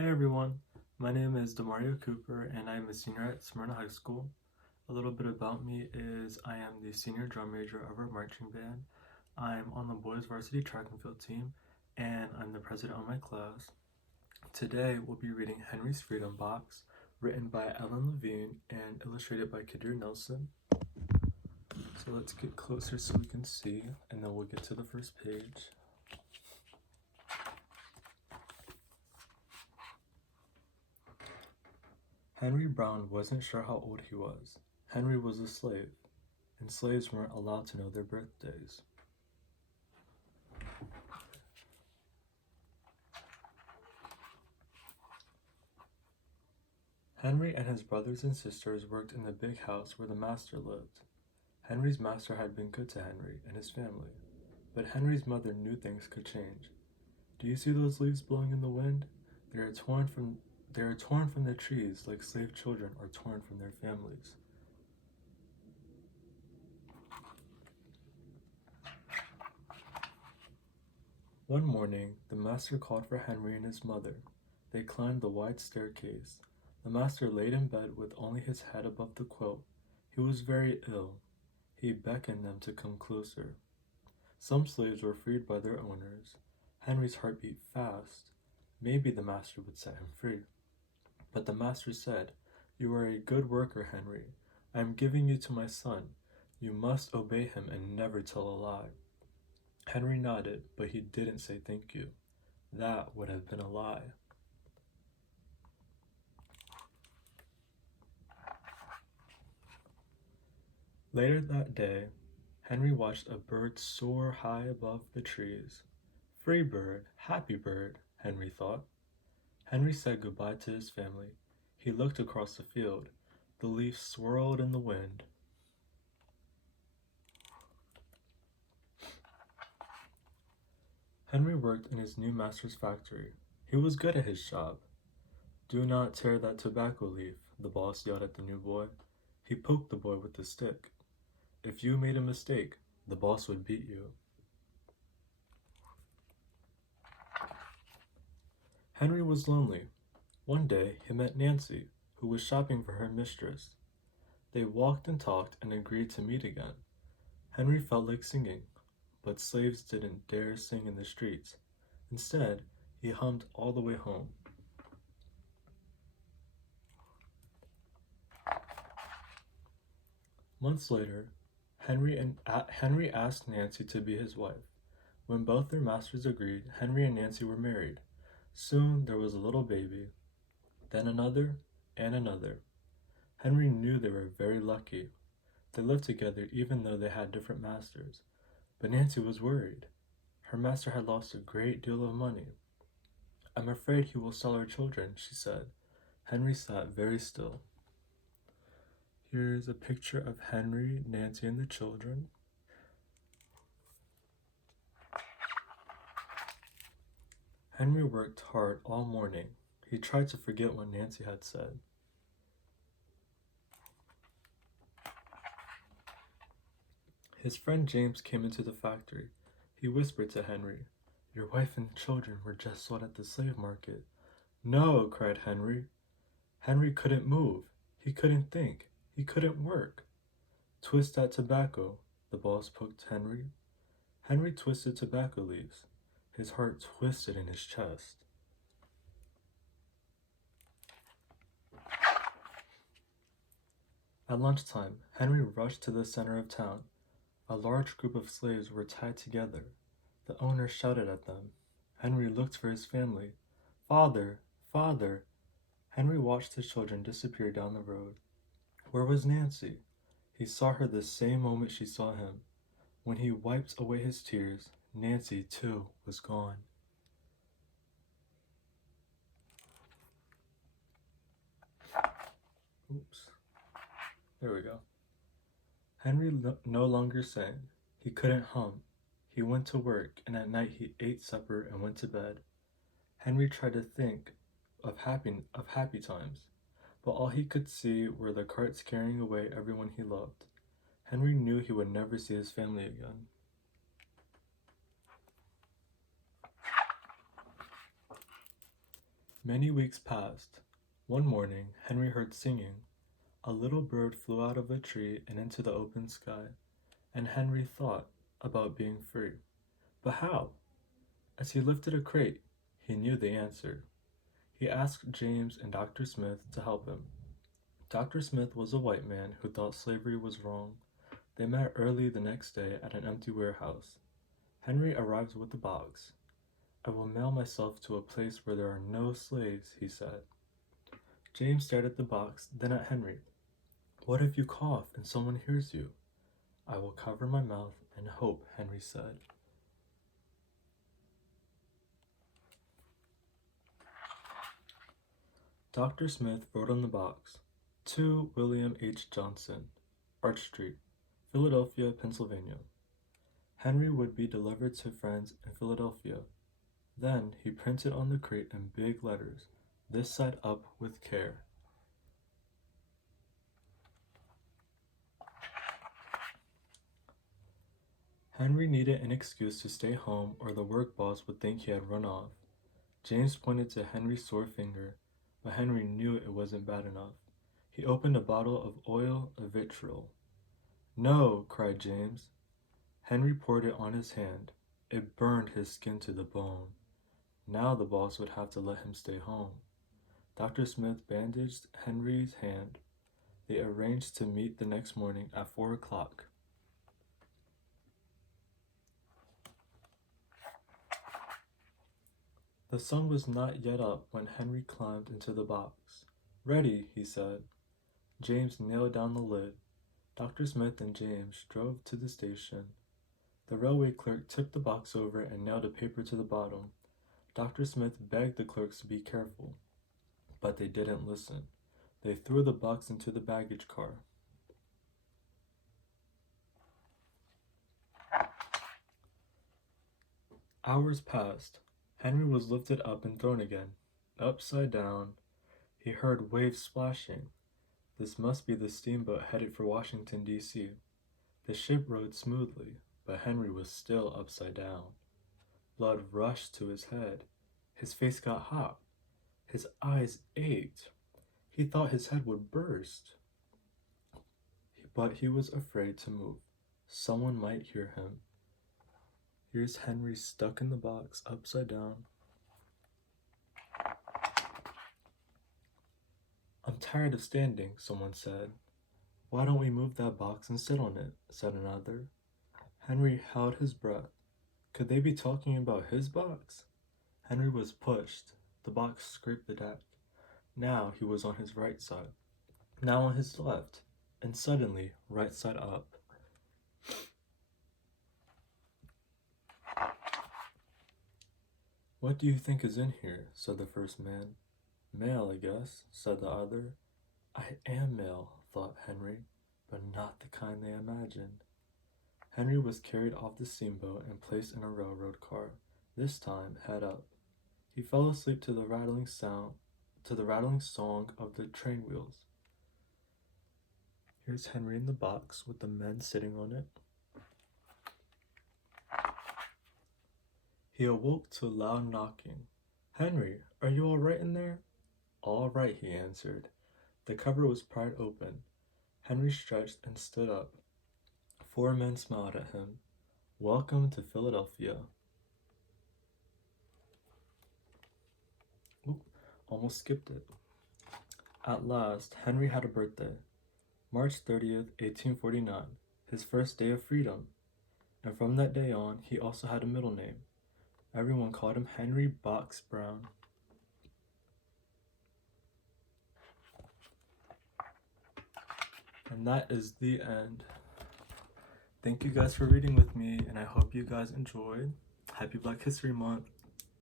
Hey everyone, my name is Demario Cooper and I'm a senior at Smyrna High School. A little bit about me is I am the senior drum major of our marching band. I'm on the boys varsity track and field team and I'm the president of my class. Today we'll be reading Henry's Freedom Box, written by Ellen Levine and illustrated by Kadir Nelson. So let's get closer so we can see and then we'll get to the first page. Henry Brown wasn't sure how old he was. Henry was a slave, and slaves weren't allowed to know their birthdays. Henry and his brothers and sisters worked in the big house where the master lived. Henry's master had been good to Henry and his family, but Henry's mother knew things could change. Do you see those leaves blowing in the wind? They are torn from the trees like slave children are torn from their families. One morning, the master called for Henry and his mother. They climbed the wide staircase. The master laid in bed with only his head above the quilt. He was very ill. He beckoned them to come closer. Some slaves were freed by their owners. Henry's heart beat fast. Maybe the master would set him free. But the master said, "You are a good worker, Henry. I am giving you to my son. You must obey him and never tell a lie." Henry nodded, but he didn't say thank you. That would have been a lie. Later that day, Henry watched a bird soar high above the trees. Free bird, happy bird, Henry thought. Henry said goodbye to his family. He looked across the field. The leaves swirled in the wind. Henry worked in his new master's factory. He was good at his job. "Do not tear that tobacco leaf," the boss yelled at the new boy. He poked the boy with a stick. If you made a mistake, the boss would beat you. Henry was lonely. One day, he met Nancy, who was shopping for her mistress. They walked and talked and agreed to meet again. Henry felt like singing, but slaves didn't dare sing in the streets. Instead, he hummed all the way home. Months later, Henry asked Nancy to be his wife. When both their masters agreed, Henry and Nancy were married. Soon there was a little baby, then another, and another. Henry knew they were very lucky. They lived together even though they had different masters. But Nancy was worried. Her master had lost a great deal of money. "I'm afraid he will sell our children," she said. Henry sat very still. Here's a picture of Henry, Nancy, and the children. Henry worked hard all morning. He tried to forget what Nancy had said. His friend James came into the factory. He whispered to Henry, "Your wife and children were just sold at the slave market." "No!" cried Henry. Henry couldn't move. He couldn't think. He couldn't work. "Twist that tobacco," the boss poked Henry. Henry twisted tobacco leaves. His heart twisted in his chest. At lunchtime, Henry rushed to the center of town. A large group of slaves were tied together. The owner shouted at them. Henry looked for his family. "Father! Father!" Henry watched his children disappear down the road. Where was Nancy? He saw her the same moment she saw him. When he wiped away his tears, Nancy, too, was gone. Oops. There we go. Henry no longer sang. He couldn't hum. He went to work, and at night he ate supper and went to bed. Henry tried to think of happy times, but all he could see were the carts carrying away everyone he loved. Henry knew he would never see his family again. Many weeks passed. One morning, Henry heard singing. A little bird flew out of a tree and into the open sky, and Henry thought about being free. But how? As he lifted a crate, he knew the answer. He asked James and Dr. Smith to help him. Dr. Smith was a white man who thought slavery was wrong. They met early the next day at an empty warehouse. Henry arrived with the box. I will mail myself to a place where there are no slaves, he said. James stared at the box, then at Henry. What if you cough and someone hears you? I will cover my mouth and hope, Henry said. Dr. Smith wrote on the box, to William H. Johnson, Arch Street, Philadelphia, Pennsylvania. Henry would be delivered to friends in Philadelphia. Then he printed on the crate in big letters, this side up with care. Henry needed an excuse to stay home or the work boss would think he had run off. James pointed to Henry's sore finger, but Henry knew it wasn't bad enough. He opened a bottle of oil of vitriol. No, cried James. Henry poured it on his hand. It burned his skin to the bone. Now the boss would have to let him stay home. Dr. Smith bandaged Henry's hand. They arranged to meet the next morning at 4 o'clock. The sun was not yet up when Henry climbed into the box. Ready, he said. James nailed down the lid. Dr. Smith and James drove to the station. The railway clerk tipped the box over and nailed a paper to the bottom. Dr. Smith begged the clerks to be careful, but they didn't listen. They threw the box into the baggage car. Hours passed. Henry was lifted up and thrown again. Upside down, he heard waves splashing. This must be the steamboat headed for Washington, D.C. The ship rode smoothly, but Henry was still upside down. Blood rushed to his head. His face got hot. His eyes ached. He thought his head would burst. But he was afraid to move. Someone might hear him. Here's Henry stuck in the box, upside down. I'm tired of standing, someone said. Why don't we move that box and sit on it, said another. Henry held his breath. Could they be talking about his box? Henry was pushed. The box scraped the deck. Now he was on his right side. Now on his left. And suddenly, right side up. What do you think is in here? Said the first man. Mail, I guess, said the other. I am mail, thought Henry, but not the kind they imagined. Henry was carried off the steamboat and placed in a railroad car, this time head up. He fell asleep to the rattling song of the train wheels. Here's Henry in the box with the men sitting on it. He awoke to loud knocking. Henry, are you all right in there? All right, he answered. The cover was pried open. Henry stretched and stood up. 4 men smiled at him. Welcome to Philadelphia. Oop, almost skipped it. At last, Henry had a birthday. March 30th, 1849, his first day of freedom. And from that day on, he also had a middle name. Everyone called him Henry Box Brown. And that is the end. Thank you guys for reading with me, and I hope you guys enjoyed. Happy Black History Month.